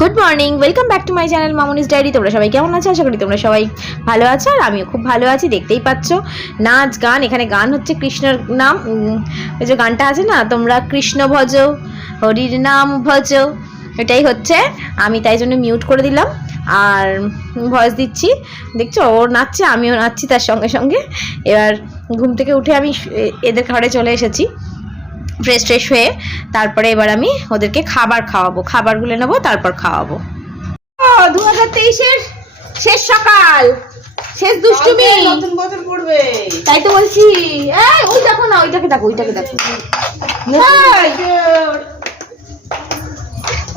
Good morning welcome back to my channel Mamuni's diary তোমরা সবাই কেমন আছো? আশা করি তোমরা সবাই ভালো আছো আর আমিও খুব ভালো আছি। দেখতেই পাচ্ছ, নাচ, গান, এখানে গান হচ্ছে কৃষ্ণর নাম। ওই যে গানটা আছে না, তোমরা কৃষ্ণ ভজ, হরির নাম ভজ, এটাই হচ্ছে। আমি তাই জন্য মিউট করে দিলাম। আর ভয়েস দিচ্ছি। দেখছ, ও নাচছে, আমিও নাচছি তার সঙ্গে সঙ্গে। এবার ঘুম থেকে উঠে আমি এদের ঘরে চলে এসেছি। ফ্রেশ ট্রেশ হয়ে তারপরে এবার আমি ওদেরকে খাবার খাওয়াবো। খাবারগুলো নেব তারপর খাওয়াবো। দু হাজার তেইশের শেষ সকাল। শেষ দুষ্টুমি। নতুন বছর পড়বে। তাই তো বলছি। এই ওই দেখো না ওইটাকে দেখো ওইটাকে দেখো।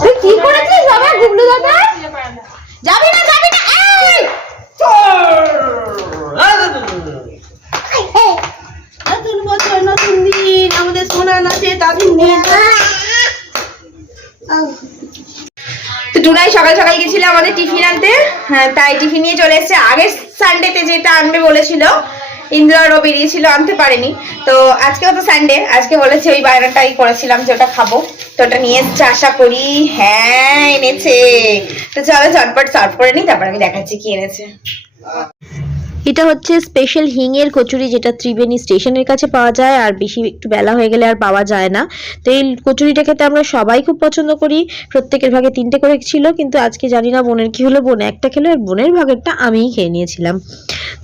তুই কি করেছিস বাবা গুবলু দাদা? যাবি না যাবি না এই নতুন বছর নতুন দিন তো টুনাই সকাল সকাল গেছিল আমাদের টিফিন আনতে। হ্যাঁ তাই টিফিন নিয়ে চলে এসেছে। আগের সানডেতে যেটা আনবে বলেছিল, ইন্দ্র আরও বেরিয়েছিল, আনতে পারেনি। তো আজকেও তো সানডে আজকে বলেছে ওই বাইরেটাই করেছিলাম যে ওটা খাব। তো ওটা নিয়ে আশা করি। হ্যাঁ এনেছে। তো চলো, ঝটপট সার্ভ করে নিই, তারপর আমি দেখাচ্ছি কি এনেছে। এটা হচ্ছে স্পেশাল হিঙের কচুরি যেটা ত্রিবেণী স্টেশনের কাছে পাওয়া যায় আর বেশি একটু বেলা হয়ে গেলে আর পাওয়া যায় না। তো এই কচুরিটা খেতে আমরা সবাই খুব পছন্দ করি প্রত্যেকের ভাগে তিনটে করে ছিল কিন্তু আজকে জানি না বোনের কি হলো বোন একটা খেলো আর বোনের ভাগেরটা আমিই খেয়ে নিয়েছিলাম।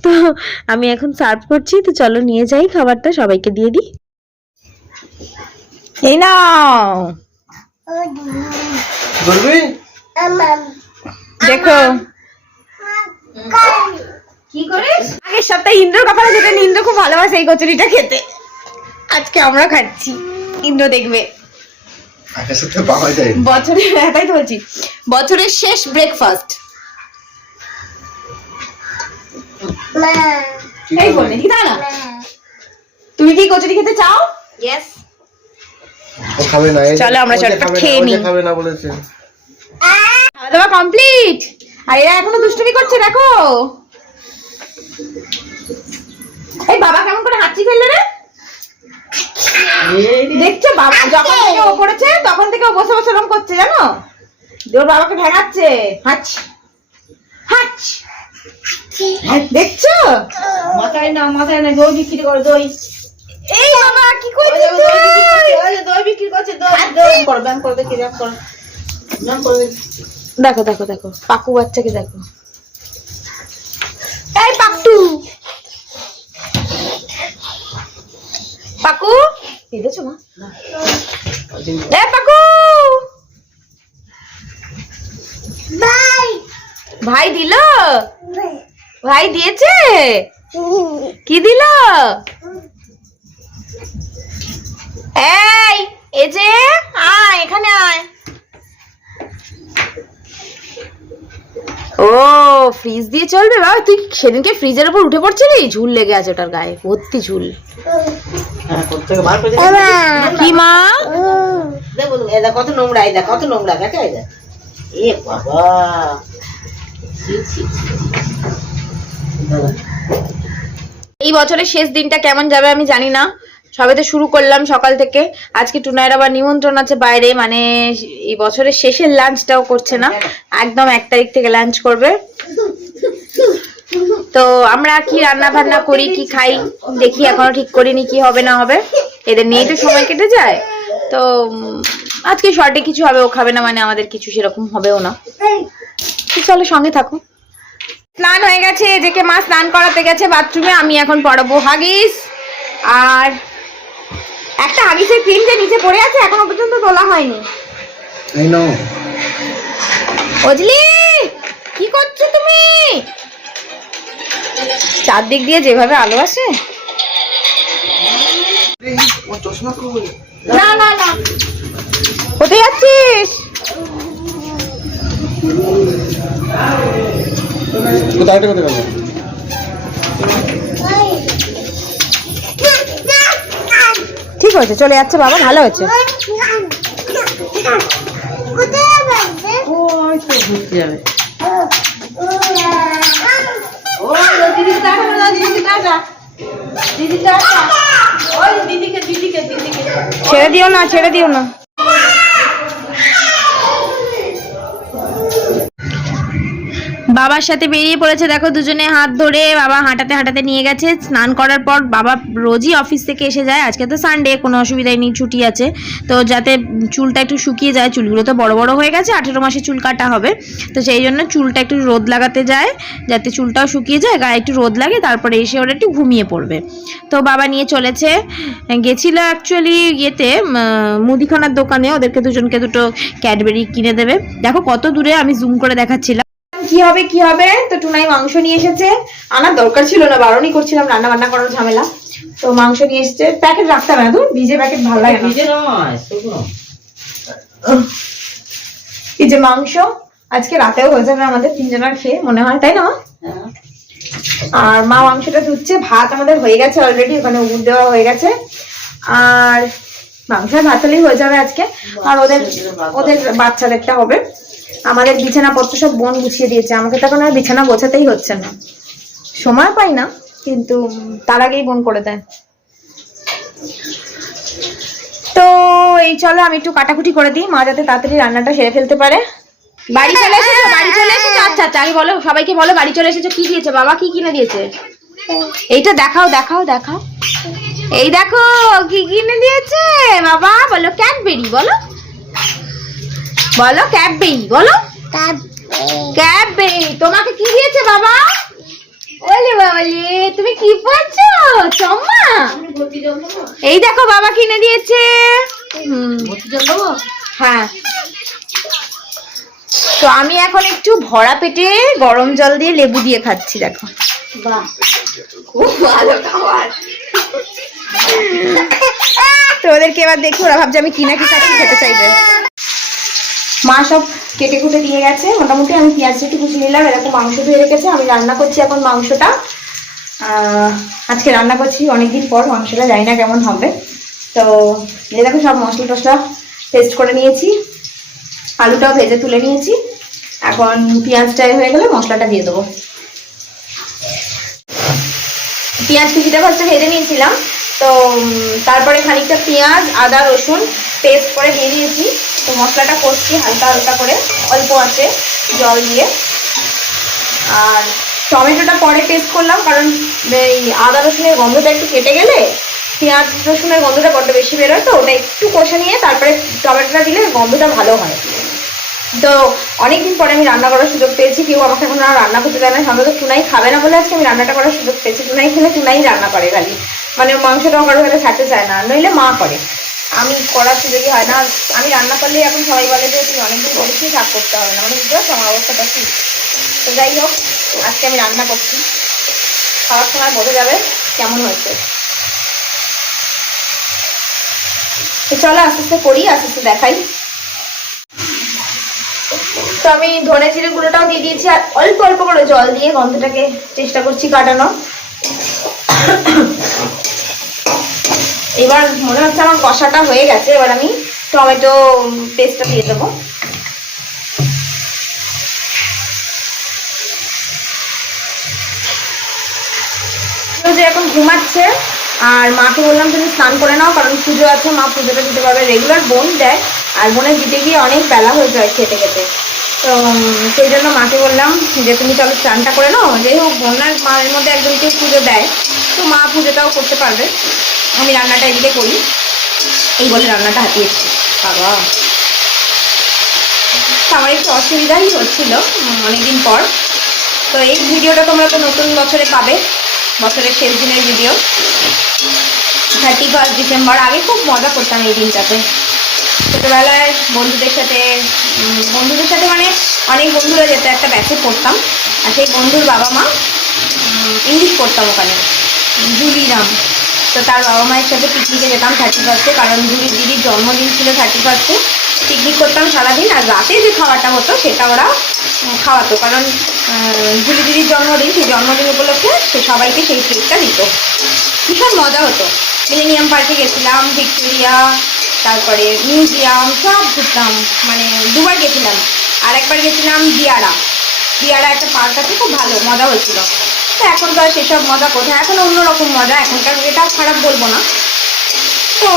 তো আমি এখন সার্ভ করছি তো চলো নিয়ে যাই খাবারটা সবাইকে দিয়ে দিই। এই নাও! করবি দেখো। কি করিস? আগের সপ্তাহে ইন্দ্র কপালে যেটা ইন্দ্র খুব ভালোবাসে এই কচুরিটা খেতে। আজকে আমরা খাচ্ছি। ইন্দ্র দেখবে। হ্যাঁ, তাই তো বলছি। বছরের শেষ ব্রেকফাস্ট এই বলে কি না তুমি কি কচুরি খেতে চাও? ইয়েস খাবে না চলো আমরা চটপট খেয়ে। খাবে না বলেছে। খাওয়া দাওয়া কমপ্লিট আর এরা এখনও দুষ্টুমি করছে দেখো। এই বাবা কেমন করে হাঁচি ফেললে রে? দেখছ বাবা যখন থেকে ও করেছে তখন থেকে ও বসে বসে করছে জানো? ওর বাবাকে ভেঙাচ্ছে। হাঁচ। হাঁচ। দেখছ? মাথায় না মাথায় না দই বিক্রি করে দই। এই বাবা কি করছিস দই বিক্রি তুই? করছে, দই বিক্রি করছে দই দই করো দেখি করো। ব্যায়াম করে দেখো দেখো দেখো পাকু বাচ্চাকে দেখো। এই পাকটু পাকু দেখেছ মা এ পাকু ভাই দিল ভাই দিয়েছে কি দিল এই এ যে আয় এখানে আয়। ও। ফ্রিজ দিয়ে চলবে বাবা। তুই সেদিনকে ফ্রিজের উপর উঠে পড়ছিলি? ঝুল লেগে আছে ওটার গায়ে। ভর্তি ঝুল। হ্যাঁ কি মা? এই কত নোংরা এই কত নোংরা দেখে এই এ বাবা। বছরের শেষ দিনটা কেমন যাবে আমি জানি না। সবে তো শুরু করলাম সকাল থেকে। আজকে টুনাইয়ের আবার নিমন্ত্রণ আছে বাইরে মানে এই বছরের শেষের লাঞ্চটাও করছে না। একদম এক তারিখ থেকে লাঞ্চ করবে। তো আমরা কি রান্না বান্না করি কি খাই দেখি এখনও ঠিক করিনি কি হবে না হবে। এদের নিয়েই তো সময় কেটে যায়। তো আজকে শর্টে কিছু হবে ও খাবে না মানে আমাদের কিছু সেরকম হবেও না। চলো সঙ্গে থাকো। স্নান হয়ে গেছে এজেকে মা স্নান করাতে গেছে বাথরুমে আমি এখন পড়াবো হাগিস। আর একটা হাগিসের ক্রিম যে নিচে পড়ে আছে এখনও পর্যন্ত তোলা হয়নি। এই নাও। অজলি! কি করছ তুমি? চারদিক দিয়ে যেভাবে আলো আসে। ও চশমা কই না না না। কোথায় যাচ্ছিস? ঠিক হয়েছে চলে যাচ্ছে বাবা ভালো হয়েছে। ওই তো ঘুরতে যাবে ও দিদি টাকা দিদিকে টাটা দিদি টাটা ওই দিদিকে দিদিকে দিদিকে। ছেড়ে দিও না, ছেড়ে দিও না। বাবার সাথে বেরিয়ে পড়েছে, দেখো দুজনে হাত ধরে বাবা হাঁটাতে হাঁটাতে নিয়ে গেছে। স্নান করার পর বাবা রোজই অফিস থেকে এসে যায়। আজকে তো সানডে কোনো অসুবিধাই নেই, ছুটি আছে। তো যাতে চুলটা একটু শুকিয়ে যায়, চুলগুলো তো বড় বড় হয়ে গেছে, আঠেরো মাসে চুল কাটা হবে। তো সেই জন্য চুলটা একটু রোদ লাগাতে যায়, যাতে চুলটাও শুকিয়ে যায়, গায়ে একটু রোদ লাগে, তারপরে এসে ওরা একটু ঘুমিয়ে পড়বে। তো বাবা নিয়ে চলেছে। গেছিল অ্যাকচুয়ালি ইয়েতে মুদিখানার দোকানে, ওদেরকে দুজনকে দুটো ক্যাডবেরি কিনে দেবে। দেখো কত দূরে আমি জুম করে দেখাচ্ছিলাম। কি হবে কি হবে? তো টুনাই মাংস নিয়ে এসেছে। আনার দরকার ছিল না বারণই করছিলাম রান্না বান্না করার ঝামেলা। তো মাংস নিয়ে এসেছে। প্যাকেট রাখতে হবে না তো ভিজে প্যাকেট ভালো লাগে ভিজে নয় এই যে মাংস আজকে রাতেও হয়ে যাবে আমাদের তিনজনের খেয়ে মনে হয় তাই না হ্যাঁ। আর মা মাংসটা ধুচ্ছে ভাত আমাদের হয়ে গেছে অলরেডি ওখানে উগুর দেওয়া হয়ে গেছে। আর মাংস ভাত হলেই হয়ে যাবে আজকে। আর ওদের ওদের বাচ্চাদেরটা হবে। আমাদের বিছানাপত্র সব বোন গুছিয়ে দিয়েছে। আমাকে তো এখন আর বিছানা গোছাতেই হচ্ছে না। সময় পাই না, কিন্তু তার আগেই বোন করে দেয়। তো এই চলো আমি একটু কাটাকুটি করে দিই, মা যাতে তাড়াতাড়ি রান্নাটা সেরে ফেলতে পারে। বাড়ি চলে এসেছ? বাড়ি চলে এসেছ? আচ্ছা আচ্ছা আগে বলো, সবাইকে বলো বাড়ি চলে এসেছ? কি দিয়েছে? বাবা কি কিনে দিয়েছে? এইটা দেখাও দেখাও দেখাও। এই দেখো, কি কিনে দিয়েছে? বাবা, বলো, ক্যাডবেরি, বলো। বলো ক্যাডবেরি বলো। ক্যাডবেরি তোমাকে কি দিয়েছে বাবা? ওলে বাবালে তুমি কি পড়ছো চম্মা। এই দেখো বাবা কিনে দিয়েছে। হ্যাঁ। তো আমি এখন একটু ভরা পেটে গরম জল দিয়ে লেবু দিয়ে খাচ্ছি দেখো। তো ওদেরকে এবার দেখি ওরা ভাবছে আমি কিনা কি খাচ্ছি খেতে চাইবে। মা সব কেটে কুটে দিয়ে গেছে। মোটামুটি আমি পেঁয়াজটা একটু কুচিয়ে নিলাম, এরকম মাংস ধুয়ে রেখেছে। আমি রান্না করছি এখন মাংসটা। আজকে রান্না করছি অনেকদিন পর, মাংসটা জানি না কেমন হবে। তো দেখো সব মশলা টসলা পেস্ট করে নিয়েছি। আলুটাও ভেজে তুলে নিয়েছি। এখন পেঁয়াজটাই হয়ে গেলে মশলাটা দিয়ে দেবো। পেঁয়াজ কুচিটা ফার্স্টে ভেজে নিয়েছিলাম। তো তারপরে খানিকটা পেঁয়াজ, আদা, রসুন পেস্ট করে দিয়ে দিয়েছি। তো মশলাটা কষছি, হালকা হালকা করে, অল্প আছে জল দিয়ে। আর টমেটোটা পরে পেস্ট করলাম, কারণ এই আদা রসুনের গন্ধটা একটু কেটে গেলে পেঁয়াজ রসুনের গন্ধটা বড্ড বেশি বেরোয় তো, ওটা একটু কষে নিয়ে তারপরে টমেটোটা দিলে গন্ধটা ভালো হয়। তো অনেকদিন পরে আমি রান্না করার সুযোগ পেয়েছি, কেউ আমাকে এখন আর রান্না করতে দেয় না সাধারণত টুনাই খাবে না বলে আজকে আমি রান্নাটা করার সুযোগ পেয়েছি, টুনাই খেলে টুনাই রান্না করে খালি মানে মাংসটাও কারও হলে ছাড়তে চায় না, নইলে মা করে। আমি করার সুযোগই হয় না, আমি রান্না করলেই এখন সবাই বলে যে তুমি অনেকদিন করেছি কাজ করতে হবে না। মানে বুঝতে পারছ আমার অবস্থাটা কি? তো যাই হোক, আজকে আমি রান্না করছি। খাওয়ার সময় বোঝা যাবে কেমন হয়েছে। তো চলো আস্তে আস্তে করি, আস্তে আস্তে দেখাই। তো আমি ধনে জিরে গুঁড়োটাও দিয়ে দিয়েছি, আর অল্প অল্প করে জল দিয়ে গন্ধটাকে চেষ্টা করছি কাটানোর। এবার মনে হচ্ছে আমার কষাটা হয়ে গেছে, এবার আমি টমেটো পেস্টটা দিয়ে দেবো। যে এখন ঘুমাচ্ছে, আর মাকে বললাম তুমি স্নান করে নাও, কারণ পুজো আছে, মা পুজোটা দিতে পারবে রেগুলার বোন দেয় আর বোনের দিতে গিয়ে অনেক বেলা হয়ে যায় খেতে খেতে। তো সেই জন্য মাকে বললাম যে তুমি চলো স্নানটা করে নাও, যাই হোক মায়ের মধ্যে একজনকে পুজো দেয়, তো মা পুজোটাও করতে পারবে। আমি রান্নাটা এদিকে করি। এই বলে রান্নাটা হাতিয়েছি বাবা। আমার একটু অসুবিধাই হচ্ছিল অনেকদিন পর। তো এই ভিডিওটা তোমরা তো নতুন বছরে পাবে, বছরের শেষ দিনের ভিডিও। থার্টি ফার্স্ট ডিসেম্বর আগে খুব মজা করতাম এই দিনটাতে। ছোটোবেলায় বন্ধুদের সাথে বন্ধুদের সাথে মানে অনেক বন্ধুরা যেত একটা ব্যাচে পড়তাম। আর সেই বন্ধুর বাবা মা ইংলিশ পড়তাম ওখানে। জুলি নাম তো তার বাবা মায়ের সাথে পিকনিকে যেতাম থার্টি ফার্স্টে কারণ জুলির দিদির জন্মদিন ছিল থার্টি ফার্স্টে পিকনিক করতাম সারাদিন আর রাতে যে খাওয়াটা হতো সেটা ওরা খাওয়াতো, কারণ জুলি দিদির জন্মদিন, সেই জন্মদিন উপলক্ষে সে সবাইকে সেই কেকটা দিত। ভীষণ মজা হতো। মিলেনিয়াম পার্কে গেছিলাম, ভিক্টোরিয়া, তারপরে মিউজিয়াম সব ঘুরতাম। মানে দুবার গেছিলাম। আর একবার গেছিলাম দিয়ারা। দিয়ারা একটা পার্ক আছে, খুব ভালো, মজা হয়েছিল তো এখন তো আর সেসব মজা কোথায়? এখন অন্যরকম মজা, এখনকার এটাও খারাপ বলব না। তো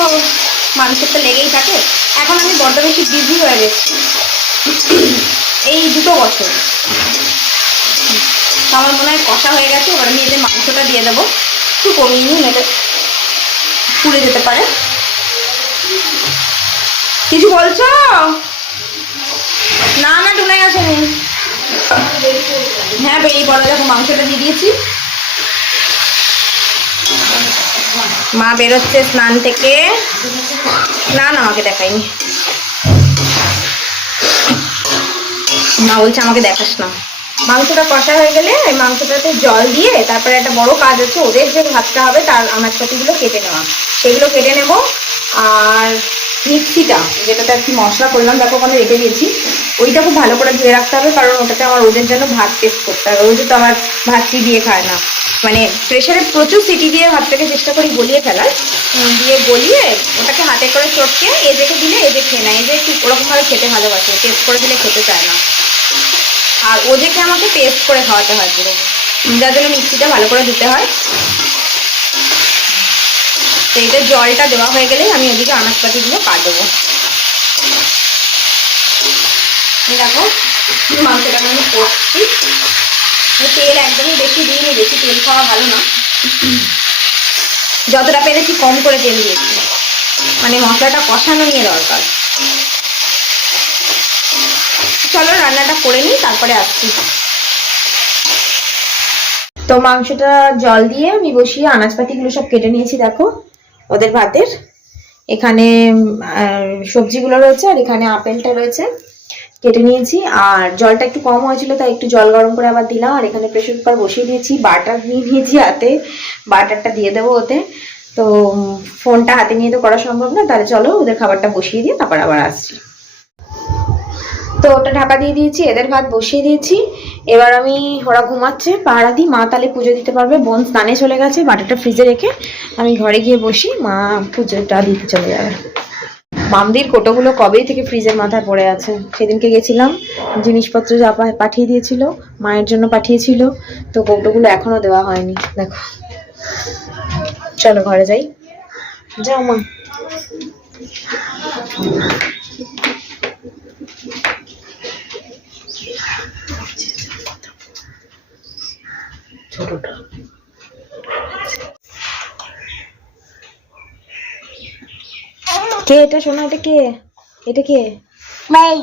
মানুষের তো লেগেই থাকে। এখন আমি বড্ড বেশি বিজি হয়ে গেছি। এই দুটো বছর। আমার মনে হয় কষা হয়ে গেছে, এবার আমি এতে মাংসটা দিয়ে দেবো। একটু কমিয়ে নিই, নাহলে পুড়ে যেতে পারে। কিছু বলছো? না না, টুনে আসেনি হ্যাঁ বেরিয়ে পড়ো দেখো মাংসটা দিয়ে দিয়েছি। মা বেরোচ্ছে স্নান থেকে। না না আমাকে দেখায়নি। মা বলছে আমাকে দেখাস না। মাংসটা কষা হয়ে গেলে মাংসটাতে জল দিয়ে তারপরে একটা বড় কাজ আছে, ওদের যে ভাতটা হবে তার আনাজপাতিগুলো কেটে নেওয়া। সেগুলো কেটে নেব। আর মিক্সিটা যেটাতে আর কি মশলা করলাম, দেখো ওখানে রেখে দিয়েছি। ওইটা খুব ভালো করে ধুয়ে রাখতে হবে, কারণ ওটাতে আমার ওদের জন্য ভাত টেস্ট করতে হবে। ওই তো আমার ভাত দিয়ে খায় না। মানে প্রেশারে প্রচুর সিটি দিয়ে ভাতটাকে চেষ্টা করি গলিয়ে ফেলার। দিয়ে গলিয়ে ওটাকে হাতে করে চটকে এদেরকে দিলে এজে খেয়ে নেয়। এদের একটু ওরকমভাবে খেতে ভালোবাসে টেস্ট করে দিলে খেতে চায় না। আর ওদেরকে আমাকে টেস্ট করে খাওয়াতে হয় পুরো। যার জন্য মিক্সিটা ভালো করে দিতে হয়। তো এটা জলটা দেওয়া হয়ে গেলেই আমি ওদিকে আনাজপাতিগুলো কাটবো। দেখো মাংসটা আমি করছি তেল একদমই বেশি দিইনি, বেশি তেল খাওয়া ভালো না। যতটা পেরেছি কম করে তেল দিয়েছি। মানে মশলাটা কষানো নিয়ে দরকার। চলো রান্নাটা করে নিই, তারপরে আসছি। তো মাংসটা জল দিয়ে আমি বসিয়ে আনাজপাতিগুলো সব কেটে নিয়েছি, দেখো। ওদের ভাতের। এখানে সবজিগুলো রয়েছে আর এখানে আপেলটা রয়েছে। কেটে নিয়েছি। আর জলটা একটু কম হয়েছিল, তাই একটু জল গরম করে আবার দিলাম। আর এখানে প্রেশার কুকার বসিয়ে দিয়েছি, বাটার নিয়ে নিয়েছি হাতে। বাটারটা দিয়ে দেবো ওতে। তো ফোনটা হাতে নিয়ে তো করা সম্ভব না, তাহলে চলো ওদের খাবারটা বসিয়ে দিয়ে তারপর আবার আসছি। তো ওটা ঢাকা দিয়ে দিয়েছি, এদের ভাত বসিয়ে দিয়েছি। এবার আমি, ওরা ঘুমাচ্ছে, পাহারা দিই, মা তাহলে পুজো দিতে পারবে, বোন স্নানে চলে গেছে বাটাটা ফ্রিজে রেখে আমি ঘরে গিয়ে বসি, মা পুজোটা দিতে চলে যাবে। মামদির কোটোগুলো কবেই থেকে ফ্রিজের মাথায় পড়ে আছে? সেদিনকে গেছিলাম, জিনিসপত্র যা পাঠিয়ে দিয়েছিল, মায়ের জন্য পাঠিয়েছিল, তো কৌটোগুলো এখনও দেওয়া হয়নি, দেখো। চলো ঘরে যাই। যাও মা। ছোটটা কে এটা শোনা এটা কে? এটা কে? ভাই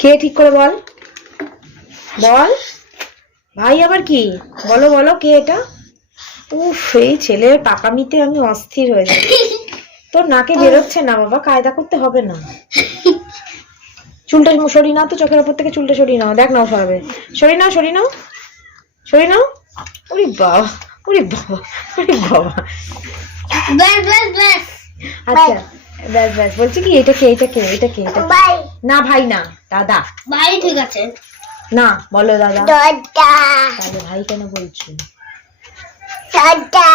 কে ঠিক করে বল? বল। ভাই আবার কি? বলো বলো কে এটা? উফ এই ছেলের পাকামিতে আমি অস্থির হয়ে যাই। তোর নাকে বেরোচ্ছে না বাবা কায়দা করতে হবে না। চুলটা সরি নাও তো চোখের ওপর থেকে চুলটা সরিয়ে নাও। দেখ নাও সরাবে। সরি নাও সরি নাও। সরি নাও ওরে বাবা ওরে বাবা ওরে বাবা। ব্যাস ব্যাস ব্যাস আচ্ছা ব্যাস ব্যাস বলছি কি এটা কে এটা কে এটা কে এটা? ভাই না ভাই না দাদা। ভাই ঠিক আছে। না বলো দাদা। দাদা। তাহলে ভাই কেন বলছো? দাদা।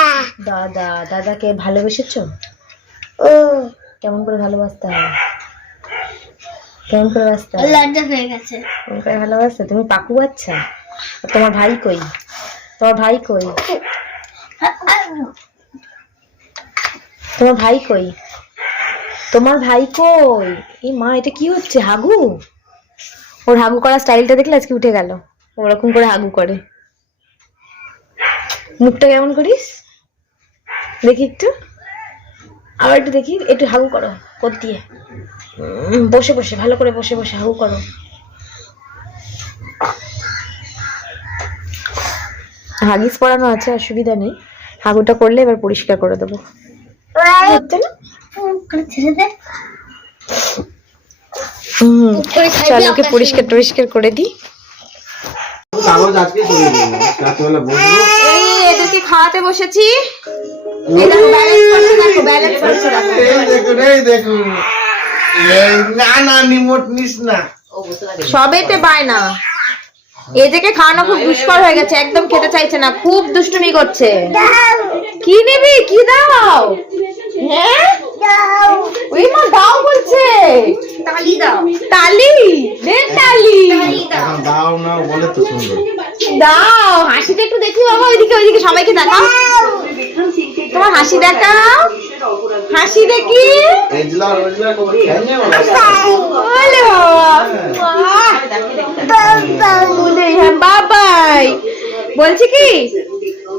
দাদা দাদাকে ভালোবেসেছো? ও। কেমন করে ভালোবাসতে হবে কেমন করে বাসতে হবে লজ্জা হয়ে গেছে। কেমন করে ভালোবাসতে তুমি পাকু বাচ্চা? তোমার ভাই কই? তোমার ভাই কই? তোমার ভাই কই? তোমার ভাই কই? এই মা, এটা কি হচ্ছে, হাগু? ওর হাগু করা স্টাইলটা দেখলে আজকে উঠে গেল। ওরকম করে হাগু করে। মুখটা কেমন করিস? দেখি একটু। আবার একটু দেখি, একটু হাগু করো কোদ দিয়ে। বসে বসে, ভালো করে বসে বসে, হাগু করো। হাগিস পরানো আছে অসুবিধা নেই। হাগুটা করলে এবার পরিষ্কার করে দেবো। চলো ওকে পরিষ্কার টরিষ্কার করে দিই। এদেরকে খাওয়াতে বসেছি? সবেতে পায় না। এদেরকে খাওয়ানো খুব দুষ্কর হয়ে গেছে একদম খেতে চাইছে না খুব দুষ্টুমি করছে। কি নিবি? কি দাও? হ্যাঁ? ওই মা দাও বলছে। তালি দাও। তালি? দে তালি। দাও না বলে তো সুন্দর। দাও হাসিটা একটু দেখি বাবা ওইদিকে ওইদিকে সবাইকে দেখাও। তোমার হাসি দেখাও। হাসি দেখি? হ্যাঁ। বলছি কি?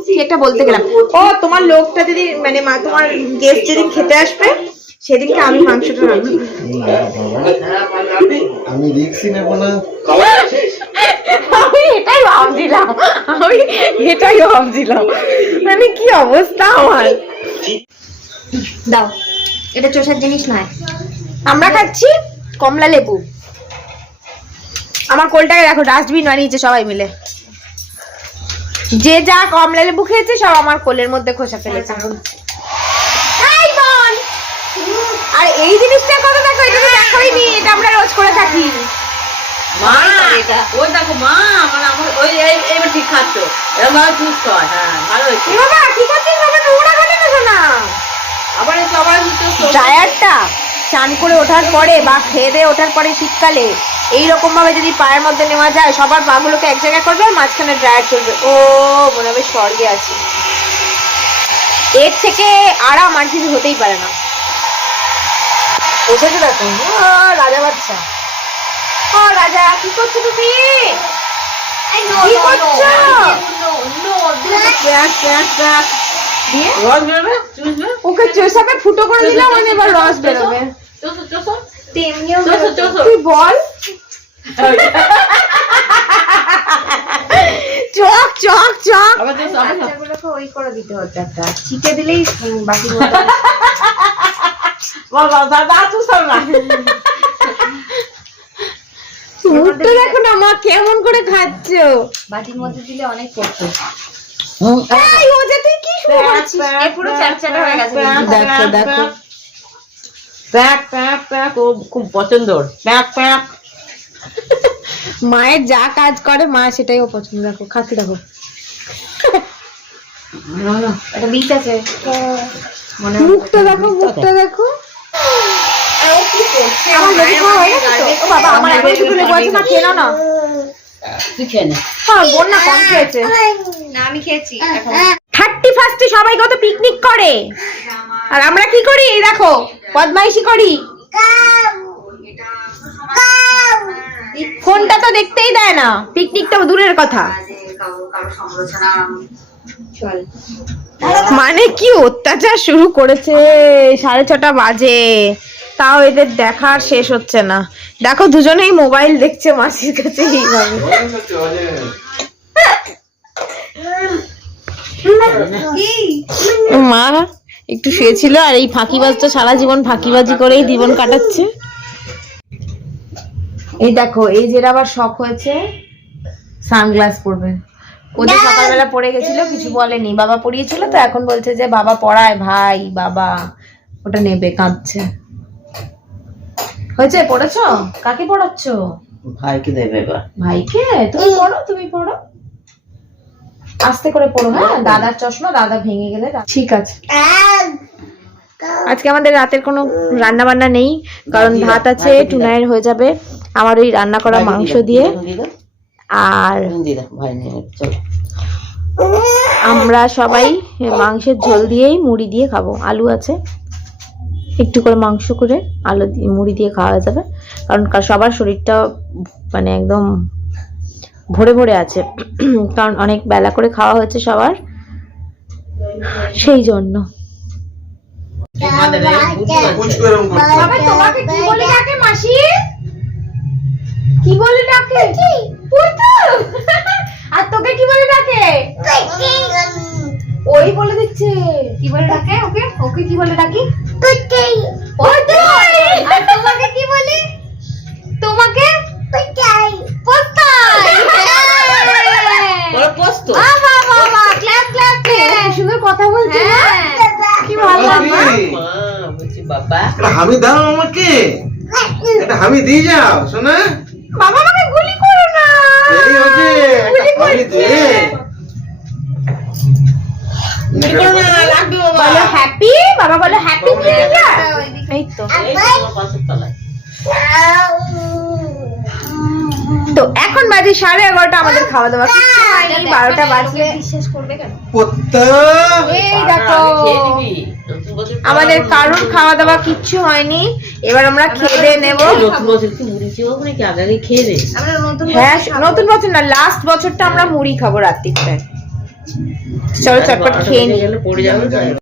কি একটা বলতে গেলাম। ও তোমার লোকটা যদি মানে মা তোমার গেস্ট যেদিন খেতে আসবে সেদিনকে আমি মাংসটা রান্না আমি রিক্সি নেব না। আমি এটাই ভাবছিলাম। আমি এটাই ভাবছিলাম। মানে কি অবস্থা আমার? দাও। এটা চোষার জিনিস নয়। আমরা খাচ্ছি কমলা লেবু। আমার কোলটাকে দেখো ডাস্টবিন বানিয়েছে সবাই মিলে। যে যা কমলা লেবু খেয়েছে সব আমার কোলের মধ্যে খোসা ফেলেছে। আর এই জিনিসটার কথা দেখো এটা তো দেখাই নি এটা আমরা রোজ করে থাকি। মা ওই দেখো মা আমার আমার ওই এই- এইবার ঠিক খাচ্ছ। এরকম ভাবে কর হ্যাঁ ভালো হয়েছে বাবা কি করছিস বাবা নোংরা করে না। শোনা ড্রায়ারটা চান করে ওঠার পরে বা খেয়ে দিয়ে ওঠার পরে শীতকালে এই রকম ভাবে যদি পায়ের মধ্যে নেওয়া যায় সবার পাগুলোকে এক জায়গায় করবে আর মাঝখানে ড্রায়ার চলবে ও মনে হবে স্বর্গে আছে এর থেকে আরাম আর কিছু হতেই পারে না বসেছে দেখো রাজা বাচ্চা ও রাজা কি করছ তুমি কি করছ রস বেরোবে? ওকে চোষাকে ফুটো করে দিলাম মানে এবার রস বেরোবে। তুই বল। চক চক চক। বাচ্চাগুলোকে ওই করে দিতে হচ্ছে একটা। চিটে দিলেই বাকি বাবা দাদা না। দেখো না মা কেমন করে খাচ্ছ। বাটির মধ্যে দিলে অনেক পড়তো। এই ও যে তুই কি শুরু করেছিস? এ পুরো চ্যাটচ্যাটে হয়ে গেছে দেখো, দেখো। প্যাক প্যাক প্যাক ও খুব পছন্দ প্যাক প্যাক মায়ের যা কাজ করে মা সেটাই ও পছন্দ। দেখো খাচ্ছি দেখো। একটা বিচ আছে। মুখটা দেখো মুখটা দেখো। আমার লেবু খাওয়া হয়ে গেছে তো? বাবা আমার এখন শুধু লেবু আছে না খেয়ে না। তুই খেয়ে নে। হ্যাঁ বোন না কম খেয়েছে। না আমি খেয়েছি থার্টি ফার্স্টে সবাই কত পিকনিক করে? আর আমরা কি করি? দেখো বদমাইশি করি। ফোনটা তো দেখতেই দেয় না। পিকনিকটা দূরের কথা। মানে কি অত্যাচার শুরু করেছে? সাড়ে ছটা বাজে। তাও এদের দেখার শেষ হচ্ছে না। দেখো দুজনেই মোবাইল দেখছে মাসির কাছে এইভাবে। মা একটু শুয়েছিল আর এই ফাঁকিবাজটা সারা জীবন ফাঁকিবাজি করেই জীবন কাটাচ্ছে। এই দেখো এই যে আবার শখ হয়েছে সানগ্লাস পরবে। ওদের সকালবেলা পড়ে গেছিল কিছু বলেনি। বাবা পড়িয়েছিল তো এখন বলছে যে বাবা পড়ায় ভাই বাবা। ওটা নেবে কাঁদছে। হয়েছে? পড়েছো? কাকে পড়াচ্ছ? ভাইকে দেবে এবার। ভাইকে? তুমি পড়ো তুমি পড়ো। আস্তে করে পড়ো হ্যাঁ? দাদার চশমা দাদা ভেঙে গেলে ঠিক আছে। আজকে আমাদের রাতের কোনো রান্না বান্না নেই কারণ ভাত আছে টুনাইয়ের হয়ে যাবে। আমার ওই রান্না করা মাংস দিয়ে। আর দিদা ভাই নিয়ে নে, চলো। আমরা সবাই মাংসের ঝোল দিয়েই মুড়ি দিয়ে খাব। আলু আছে। একটু করে মাংস করে আলু দিয়ে মুড়ি দিয়ে খাওয়া যাবে। কারণ সবার শরীরটা মানে একদম ভরে ভরে আছে। কারণ অনেক বেলা করে খাওয়া হয়েছে সবার। সেই জন্য। কি বলে ডাকে আর তোকে কি বলে ডাকে? ওই বলে দিচ্ছে। কি বলে ডাকে ওকে? ওকে কি বলে ডাকি? আর তোমাকে কি বলি? তোমাকে? কথা বলছে হ্যাঁ। কি ভালো বাবা, হামি দাও আমাকে। একটা হামি দিয়ে যাও শোনা। বাবা আমাকে গুলি করো না। এই হচ্ছে দে লাগবে বাবা বলো হ্যাপি বাবা বলো হ্যাপি নিউ ইয়ার এই তো। তো এখন বাজে সাড়ে এগারোটা আমাদের খাওয়া দাওয়া কিচ্ছু হয়নি বারোটা বাজলে বিশ্বাস করবে কেন? এই দেখো। আমাদের কারোর খাওয়া দাওয়া কিচ্ছু হয়নি। এবার আমরা খেয়ে দিয়ে নেব। হ্যাঁ নতুন বছর না লাস্ট বছরটা আমরা মুড়ি খাব রাত্রিটায় চলো চটপট খেয়ে নি। গেলে পড়ে যাবে তো।